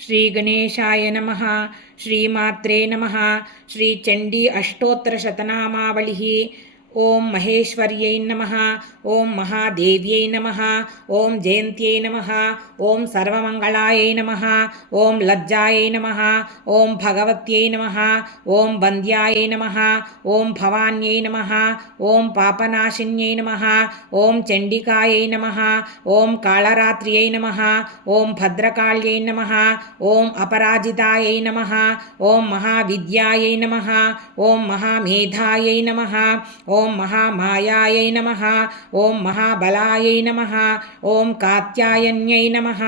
श्रीगणेशाय नमः। श्रीमात्रे नमः। श्रीचण्डी अष्टोत्तरशतनामावलिः ఓం మహేశ్వర్యై నమ ఓం మహాదేవ్యై నమ ఓం జయంత్యై నమ ఓం సర్వమంగళాయై నమ ఓం లజ్జాయై నమ ఓం భగవత్యై నమ ఓం వంద్యాయై నమ ఓం భవాన్యై నమ ఓం పాపనాశిన్యై నమ ఓం చండికాయై నమ ఓం కాళరాత్రియై నమ ఓం భద్రకాళ్యై నమ ఓం అపరాజితాయై నమ ఓం మహావిద్యాయై నమ ఓం మహామేధాయై నమ ఓం ॐ महामायायै नमः ॐ महाबलायै नमः ॐ कात्यायन्यै नमः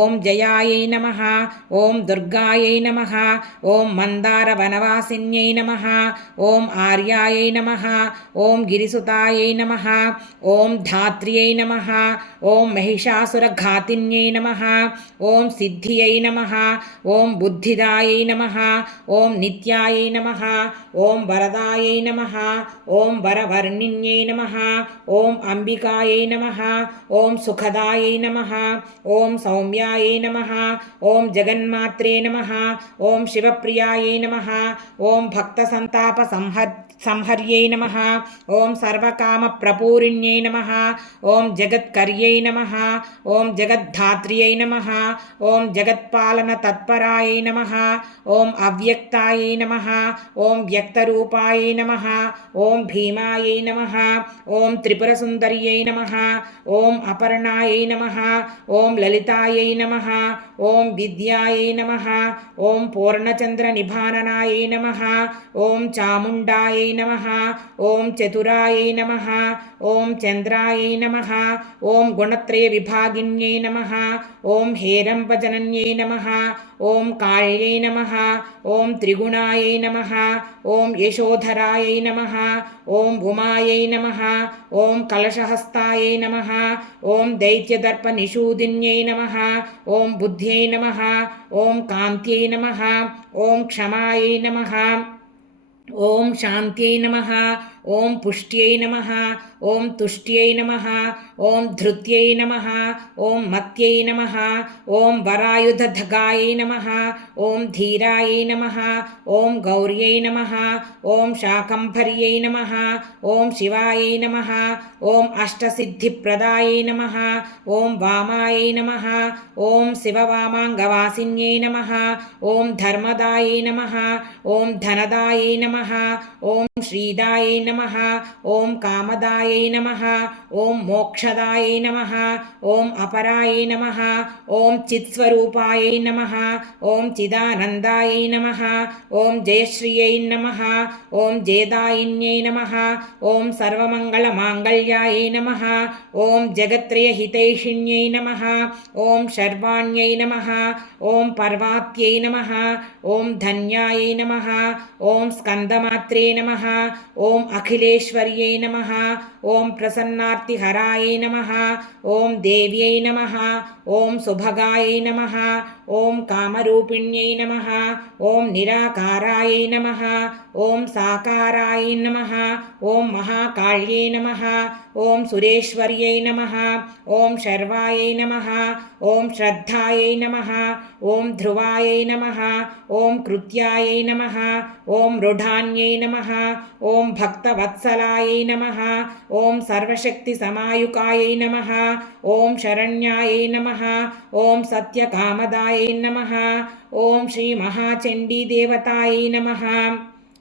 ॐ जयायै नमः ॐ दुर्गायै नमः ॐ मन्दारवनवासिन्यै नमः ॐ आर्यायै नमः ॐ गिरिसुतायै नमः ॐ धात्र्यै नमः ॐ महिषासुरघातिन्यै नमः ॐ सिद्धियै नमः ॐ बुद्धिदायै नमः ॐ नित्यायै नमः ॐ वरदायै नमः ॐ वरवर्णिन्यै नमः ॐ अम्बिकायै नमः ॐ सुखदायै नमः ॐ सौम्यायै नमः ॐ जगन्मात्रे नमः ॐ शिवप्रियायै नमः ॐ भक्तसन्तापसंहर् संहर्यै नमः ॐ सर्वकामप्रपूरिण्यै नमः ॐ जगत्कर्यै नमः ॐ जगद्धात्र्यै नमः ॐ जगत्पालनतत्परायै नमः ॐ अव्यक्तायै नमः ॐ व्यक्तरूपायै नमः ॐ भीम भीमायै नमः ॐ त्रिपुरसुन्दर्यै नमः ॐ अपर्णायै नमः ॐ ललितायै नमः ॐ विद्यायै नमः ॐ पूर्णचन्द्रनिभाननायै नमः ॐ चामुण्डायै नमः ॐ चतुरायै नमः ॐ चन्द्रायै नमः ॐ गुणत्रयविभागिन्यै नमः ॐ हेरम्बजनन्यै नमः ॐ काल्यै नमः ॐ त्रिगुणायै नमः ॐ यशोधरायै नमः ॐ ॐ नम ओं कलशहस्ताय नम ओं ॐ दैत्यदर्पनिषूदिन्यै नम ओं बुद्ध्यै नम ओं कांत नम ओं क्षमाय नम ओं शांत नम ఓం పుష్ట్యై నమ ఓం తుష్ట్యై నమ ఓం ధృత్యై నమ ఓం మత్యై నమ ఓం వరాయుధగాయై నమ ఓం ధీరాయై నమ ఓం గౌర్యై నమ ఓం శాకంభర్యై నమ ఓం శివాయై నమ ఓం అష్టసిద్ధిప్రదాయై నమ ఓం వామాయై నమ ఓం శివవామాంగవాసిన్యై నమ ఓం ధర్మదాయై నమ ఓం ధనదాయై నమ ఓం శ్రీదాయై నమ నమ ఓం కామదాయై నమ ఓం మోక్షదాయై నమ ఓం అపరాయై నమ ఓం చిత్స్వరూపాయై నమ ఓం చిదానందాయై నమ ఓం జయశ్రియై నమ ఓం జేదాయిన్యై నమ ఓం సర్వమంగళమాంగళ్యాయై నమ ఓం జగత్రయహితైషిణ్యై నమ ఓం శర్వాణ్యై నమ ఓం పర్వాత్యై నమ ఓం ధన్యాయై నమ ఓం స్కందమాత్రే నమ ఓం अखिलेश्वर्यै नमः ॐ प्रसन्नार्तिहरायै नमः ॐ देव्यै नमः ॐ सुभगाय नमः ॐ कामरूपिण्यै नमः ॐ निराकारायै नमः ॐ साकारायै नमः ॐ महाकाल्ये नमः ॐ सुरेश्वर्यै नमः ॐ शर्वाय नमः ॐ श्रद्धायै नमः ॐ ध्रुवाय नमः ॐ कृत्यायै नमः ॐ रुढान्यै नमः ॐ भक्त भक्तवत्सलायै नमः ॐ నమ ఓం ॐ నమ ఓం ॐ నమ ఓం శ్రీ श्रीमहाचण्डीदेवतायै నమ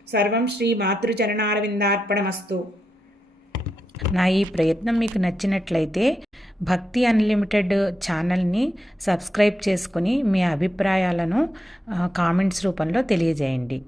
సర్వం శ్రీ మాతృచరణారవిందార్పణమస్తు నా ఈ ప్రయత్నం మీకు నచ్చినట్లయితే భక్తి అన్లిమిటెడ్ ఛానల్ని సబ్స్క్రైబ్ చేసుకుని మీ అభిప్రాయాలను కామెంట్స్ రూపంలో తెలియజేయండి